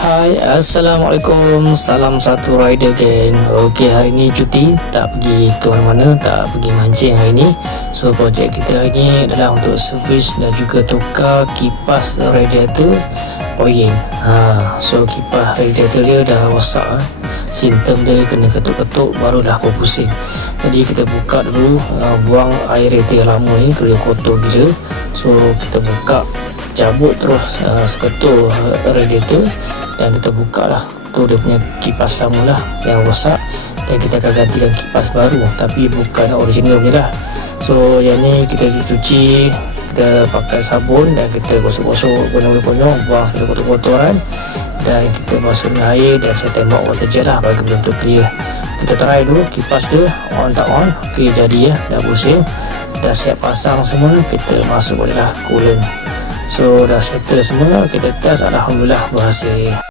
Hai, Assalamualaikum. Salam satu rider geng. Okey, hari ni cuti, tak pergi ke mana-mana, tak pergi mancing hari ni. So projek kita hari ni adalah untuk servis dan juga tukar kipas radiator oil. So kipas radiator dia dah rosak. Simptom dia kena ketuk-ketuk baru dah berpusing. Jadi kita buka dulu, buang air radiator lama ni, kerana kotor gila. So kita buka, cabut terus seketul radiator dan kita buka lah tu dia punya kipas lama lah yang rosak, dan kita akan gantikan kipas baru tapi bukan original punya lah. So yang ni kita cuci, kita pakai sabun dan kita gosok-gosok konyol-konyol, buang segala kotor-kotoran, dan kita masuk dengan air dan saya tembak water jet lah bagi betul clear. Kita try dulu kipas dia on tak on. Ok, jadi ya, dah pusing, dah siap pasang semua. Kita masuk boleh lah coolant. So dah settle semua, kita test, alhamdulillah berhasil.